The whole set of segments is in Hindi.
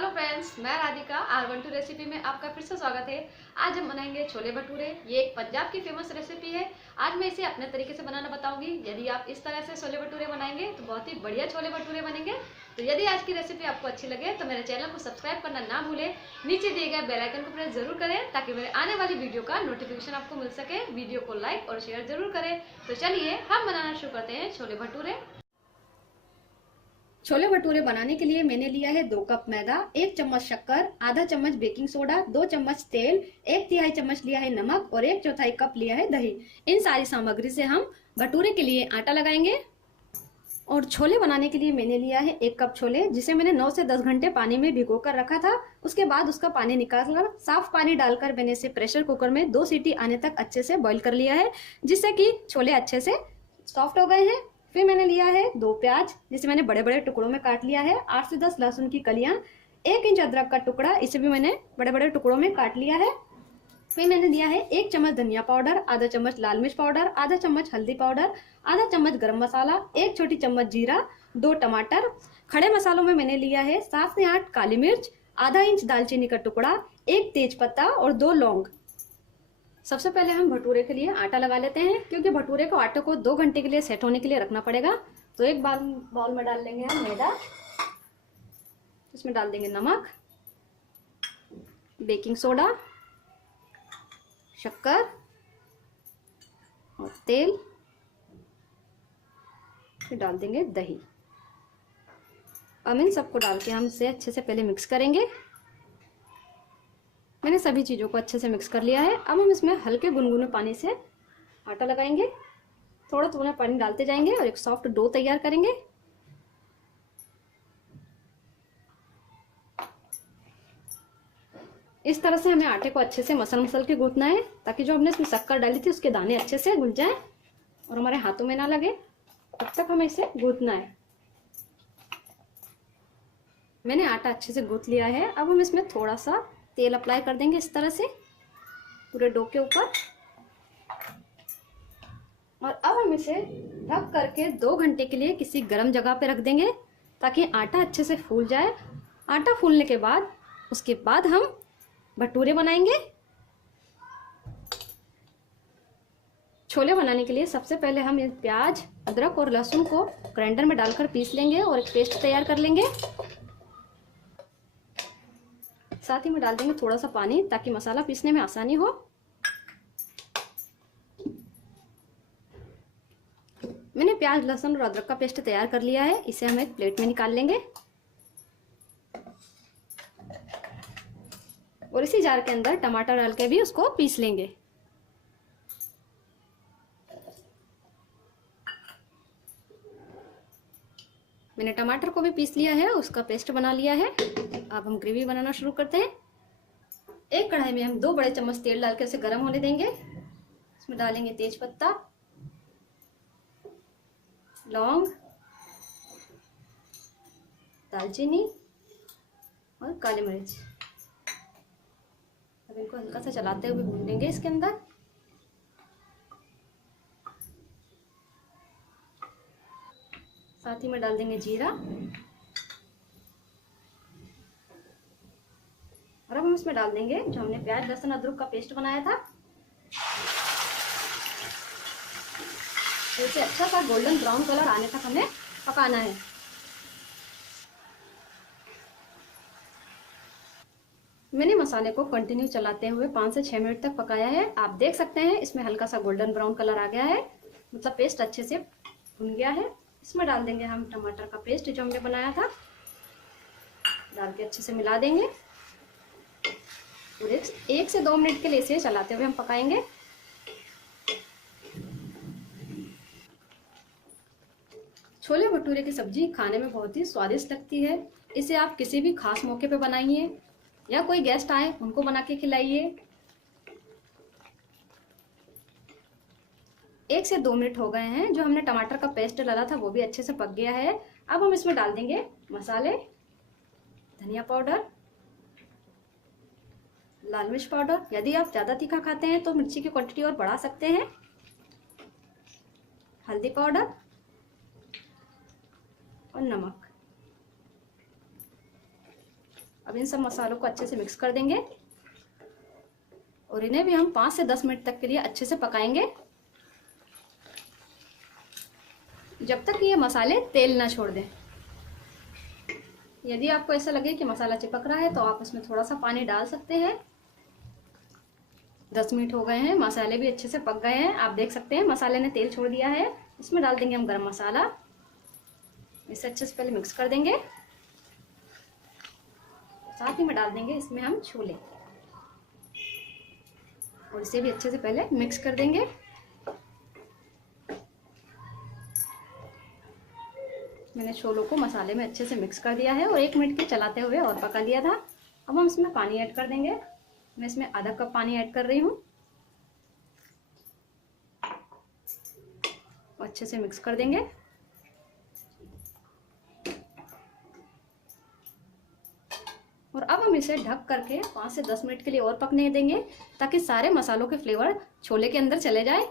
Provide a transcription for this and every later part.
हेलो फ्रेंड्स, मैं राधिका R12 रेसिपी में आपका फिर से स्वागत है। आज हम बनाएंगे छोले भटूरे। ये एक पंजाब की फेमस रेसिपी है। आज मैं इसे अपने तरीके से बनाना बताऊंगी। यदि आप इस तरह से छोले भटूरे बनाएंगे तो बहुत ही बढ़िया छोले भटूरे बनेंगे। तो यदि आज की रेसिपी आपको अच्छी लगे तो मेरे चैनल को सब्सक्राइब करना ना भूलें। नीचे दिए गए बेल आइकन को प्रेस जरूर करें ताकि मेरे आने वाली वीडियो का नोटिफिकेशन आपको मिल सके। वीडियो को लाइक और शेयर जरूर करें। तो चलिए हम बनाना शुरू करते हैं छोले भटूरे। छोले भटूरे बनाने के लिए मैंने लिया है 2 कप मैदा, 1 चम्मच शक्कर, आधा चम्मच बेकिंग सोडा, 2 चम्मच तेल, 1/3 चम्मच लिया है नमक और 1/4 कप लिया है दही। इन सारी सामग्री से हम भटूरे के लिए आटा लगाएंगे। और छोले बनाने के लिए मैंने लिया है 1 कप छोले, जिसे मैंने 9 से 10 घंटे पानी में भिगो कर रखा था। उसके बाद उसका पानी निकालकर साफ पानी डालकर मैंने इसे प्रेशर कुकर में 2 सीटी आने तक अच्छे से बॉईल कर लिया है, जिससे कि छोले अच्छे से सॉफ्ट हो गए हैं। फिर मैंने लिया है 2 प्याज, जिसे मैंने बड़े बड़े टुकड़ों में काट लिया है। 8 से 10 लहसुन की कलियां, 1 इंच अदरक का टुकड़ा, इसे भी मैंने बड़े बड़े टुकड़ों में काट लिया है। फिर मैंने लिया है 1 चम्मच धनिया पाउडर, आधा चम्मच लाल मिर्च पाउडर, आधा चम्मच हल्दी पाउडर, आधा चम्मच गरम मसाला, 1 छोटी चम्मच जीरा, 2 टमाटर। खड़े मसालों में मैंने लिया है 7 से 8 काली मिर्च, आधा इंच दालचीनी का टुकड़ा, 1 तेज पत्ता और 2 लौंग। सबसे पहले हम भटूरे के लिए आटा लगा लेते हैं, क्योंकि भटूरे को आटे को 2 घंटे के लिए सेट होने के लिए रखना पड़ेगा। तो एक बाउल में डाल लेंगे हम मैदा, इसमें डाल देंगे नमक, बेकिंग सोडा, शक्कर और तेल, फिर डाल देंगे दही। अब इन सबको डाल के हम इसे अच्छे से पहले मिक्स करेंगे। मैंने सभी चीज़ों को अच्छे से मिक्स कर लिया है। अब हम इसमें हल्के गुनगुने पानी से आटा लगाएंगे, थोड़ा थोड़ा पानी डालते जाएंगे और एक सॉफ्ट डो तैयार करेंगे। इस तरह से हमें आटे को अच्छे से मसल के गूंथना है, ताकि जो हमने इसमें शक्कर डाली थी उसके दाने अच्छे से घुल जाएं और हमारे हाथों में ना लगे। तब तक हमें इसे गूंथना है। मैंने आटा अच्छे से गूंथ लिया है। अब हम इसमें थोड़ा सा तेल अप्लाई कर देंगे इस तरह से पूरे डो के ऊपर, और अब हम इसे ढक करके 2 घंटे के लिए किसी गर्म जगह पे रख देंगे, ताकि आटा अच्छे से फूल जाए। आटा फूलने के बाद उसके बाद हम भटूरे बनाएंगे। छोले बनाने के लिए सबसे पहले हम प्याज, अदरक और लहसुन को ग्राइंडर में डालकर पीस लेंगे और एक पेस्ट तैयार कर लेंगे। साथ ही में डाल देंगे थोड़ा सा पानी, ताकि मसाला पीसने में आसानी हो। मैंने प्याज, लहसुन और अदरक का पेस्ट तैयार कर लिया है। इसे हम एक प्लेट में निकाल लेंगे और इसी जार के अंदर टमाटर डाल के भी उसको पीस लेंगे। मैंने टमाटर को भी पीस लिया है, उसका पेस्ट बना लिया है। अब हम ग्रेवी बनाना शुरू करते हैं। एक कढ़ाई में हम 2 बड़े चम्मच तेल डाल के उसे गर्म होने देंगे। इसमें डालेंगे तेज पत्ता, लौंग, दालचीनी और काली मिर्च। अब इनको हल्का सा चलाते हुए भूनेंगे इसके अंदर। साथ ही में डाल देंगे जीरा, और अब हम इसमें डाल देंगे जो हमने प्याज, लहसुन, अदरक का पेस्ट बनाया था। इसे अच्छा सा गोल्डन ब्राउन कलर आने तक हमें पकाना है। मैंने मसाले को कंटिन्यू चलाते हुए 5 से 6 मिनट तक पकाया है। आप देख सकते हैं इसमें हल्का सा गोल्डन ब्राउन कलर आ गया है, मतलब पेस्ट अच्छे से भुन गया है। इसमें डाल देंगे हम टमाटर का पेस्ट जो हमने बनाया था, डाल के अच्छे से मिला देंगे और 1 से 2 मिनट के लिए इसे चलाते हुए हम पकाएंगे। छोले भटूरे की सब्जी खाने में बहुत ही स्वादिष्ट लगती है। इसे आप किसी भी खास मौके पे बनाइए या कोई गेस्ट आए उनको बना के खिलाइए। 1 से 2 मिनट हो गए हैं। जो हमने टमाटर का पेस्ट डाला था वो भी अच्छे से पक गया है। अब हम इसमें डाल देंगे मसाले, धनिया पाउडर, लाल मिर्च पाउडर। यदि आप ज़्यादा तीखा खाते हैं तो मिर्ची की क्वांटिटी और बढ़ा सकते हैं। हल्दी पाउडर और नमक। अब इन सब मसालों को अच्छे से मिक्स कर देंगे और इन्हें भी हम 5 से 10 मिनट तक के लिए अच्छे से पकाएंगे, जब तक ये मसाले तेल ना छोड़ दें। यदि आपको ऐसा लगे कि मसाला चिपक रहा है तो आप इसमें थोड़ा सा पानी डाल सकते हैं। 10 मिनट हो गए हैं, मसाले भी अच्छे से पक गए हैं। आप देख सकते हैं मसाले ने तेल छोड़ दिया है। इसमें डाल देंगे हम गरम मसाला, इसे अच्छे से पहले मिक्स कर देंगे। साथ ही में डाल देंगे इसमें हम छोले और इसे भी अच्छे से पहले मिक्स कर देंगे। मैंने छोलों को मसाले में अच्छे से मिक्स कर दिया है और 1 मिनट के चलाते हुए और पका लिया था। अब हम इसमें पानी ऐड कर देंगे। मैं इसमें आधा कप पानी ऐड कर रही हूँ। अच्छे से मिक्स कर देंगे। और अब हम इसे ढक करके 5 से 10 मिनट के लिए और पकने देंगे ताकि सारे मसालों के फ्लेवर छोले के अंदर चले जाए।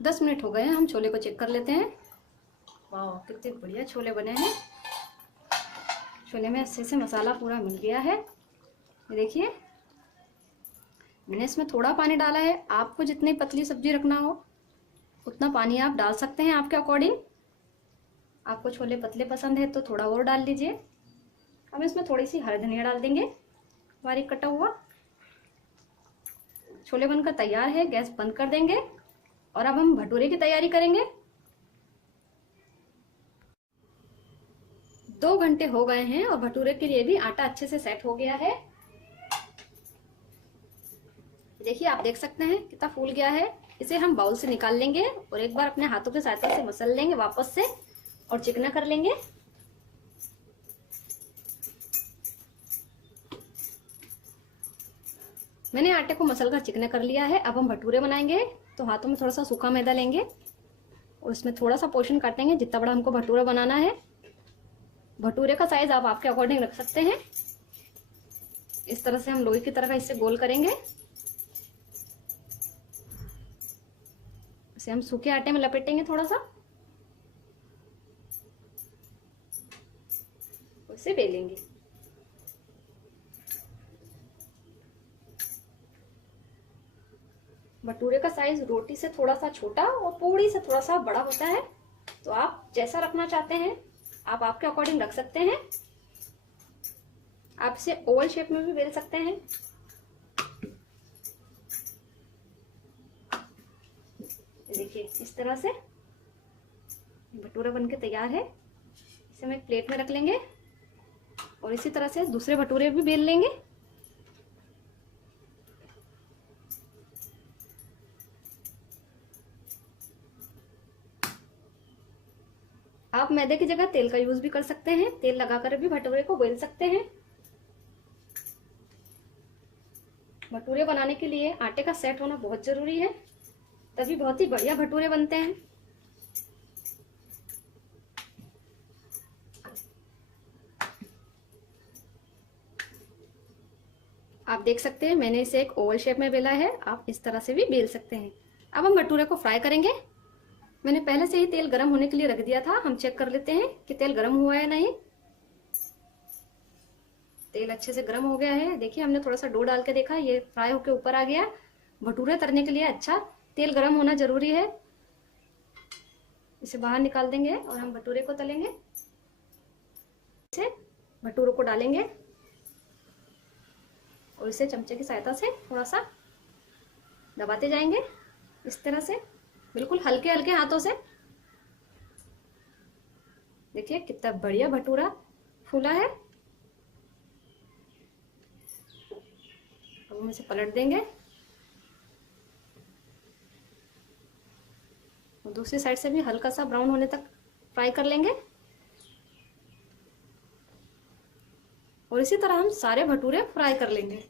10 मिनट हो गए हैं, हम छोले को चेक कर लेते हैं। वाह, कितने बढ़िया छोले बने हैं। छोले में अच्छे से मसाला पूरा मिल गया है। ये देखिए, मैंने इसमें थोड़ा पानी डाला है। आपको जितनी पतली सब्जी रखना हो उतना पानी आप डाल सकते हैं आपके अकॉर्डिंग। आपको छोले पतले पसंद है तो थोड़ा और डाल लीजिए। अब इसमें थोड़ी सी हरी धनिया डाल देंगे, बारीक कटा हुआ। छोले बनकर तैयार है, गैस बंद कर देंगे और अब हम भटूरे की तैयारी करेंगे। 2 घंटे हो गए हैं और भटूरे के लिए भी आटा अच्छे से सेट हो गया है। देखिए, आप देख सकते हैं कितना फूल गया है। इसे हम बाउल से निकाल लेंगे और एक बार अपने हाथों के सहायता से मसल लेंगे वापस से और चिकना कर लेंगे। मैंने आटे को मसल कर चिकना कर लिया है। अब हम भटूरे बनाएंगे तो हाथों में थोड़ा सा सूखा मैदा लेंगे और इसमें थोड़ा सा पोर्शन काटेंगे जितना बड़ा हमको भटूरा बनाना है। भटूरे का साइज आप आपके अकॉर्डिंग रख सकते हैं। इस तरह से हम लोई की तरह का इसे गोल करेंगे। इसे हम सूखे आटे में लपेटेंगे थोड़ा सा, इसे बेलेंगे। भटूरे का साइज रोटी से थोड़ा सा छोटा और पूड़ी से थोड़ा सा बड़ा होता है, तो आप जैसा रखना चाहते हैं आप आपके अकॉर्डिंग रख सकते हैं। आप इसे ओवल शेप में भी बेल सकते हैं। देखिए, इस तरह से भटूरा बनके तैयार है। इसे हम एक प्लेट में रख लेंगे और इसी तरह से दूसरे भटूरे भी बेल लेंगे। आप मैदे की जगह तेल का यूज भी कर सकते हैं। तेल लगाकर भी भटूरे को बेल सकते हैं। भटूरे बनाने के लिए आटे का सेट होना बहुत जरूरी है, तभी बहुत ही बढ़िया भटूरे बनते हैं। आप देख सकते हैं मैंने इसे एक ओवल शेप में बेला है। आप इस तरह से भी बेल सकते हैं। अब हम भटूरे को फ्राई करेंगे। मैंने पहले से ही तेल गर्म होने के लिए रख दिया था। हम चेक कर लेते हैं कि तेल गर्म हुआ है या नहीं। तेल अच्छे से गर्म हो गया है। देखिए, हमने थोड़ा सा डो डाल के देखा, ये फ्राई होके ऊपर आ गया। भटूरे तलने के लिए अच्छा तेल गर्म होना जरूरी है। इसे बाहर निकाल देंगे और हम भटूरे को तलेंगे। इसे भटूरों को डालेंगे और इसे चमचे की सहायता से थोड़ा सा दबाते जाएंगे, इस तरह से बिल्कुल हल्के हल्के हाथों से। देखिए कितना बढ़िया भटूरा फूला है। अब हम इसे पलट देंगे और दूसरी साइड से भी हल्का सा ब्राउन होने तक फ्राई कर लेंगे। और इसी तरह हम सारे भटूरे फ्राई कर लेंगे।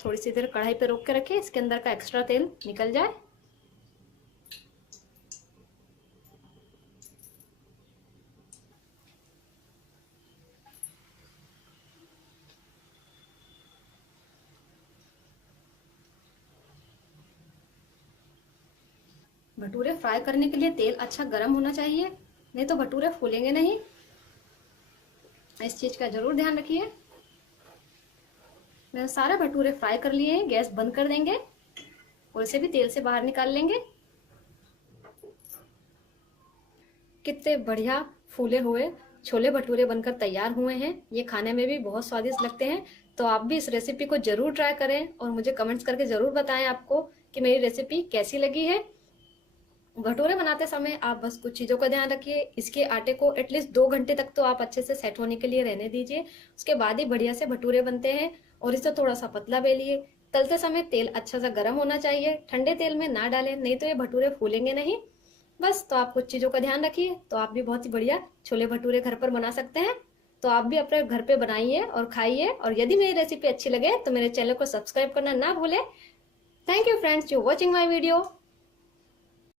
थोड़ी सी देर कढ़ाई पे रोक के रखें, इसके अंदर का एक्स्ट्रा तेल निकल जाए। भटूरे फ्राई करने के लिए तेल अच्छा गर्म होना चाहिए, नहीं तो भटूरे फूलेंगे नहीं। इस चीज का जरूर ध्यान रखिए। मैंने सारे भटूरे फ्राई कर लिए हैं, गैस बंद कर देंगे और इसे भी तेल से बाहर निकाल लेंगे। कितने बढ़िया फूले हुए छोले भटूरे बनकर तैयार हुए हैं। ये खाने में भी बहुत स्वादिष्ट लगते हैं। तो आप भी इस रेसिपी को जरूर ट्राई करें और मुझे कमेंट्स करके जरूर बताएं आपको कि मेरी रेसिपी कैसी लगी है। भटूरे बनाते समय आप बस कुछ चीज़ों का ध्यान रखिए। इसके आटे को एटलीस्ट 2 घंटे तक तो आप अच्छे से सेट होने के लिए रहने दीजिए। उसके बाद ही बढ़िया से भटूरे बनते हैं। और इसे थोड़ा सा पतला बेलिए। तलते समय तेल अच्छा सा गर्म होना चाहिए, ठंडे तेल में ना डालें, नहीं तो ये भटूरे फूलेंगे नहीं। बस तो आप कुछ चीज़ों का ध्यान रखिए, तो आप भी बहुत ही बढ़िया छोले भटूरे घर पर बना सकते हैं। तो आप भी अपने घर पे बनाइए और खाइए। और यदि मेरी रेसिपी अच्छी लगे तो मेरे चैनल को सब्सक्राइब करना ना भूलें। Thank you friends, you watching my video.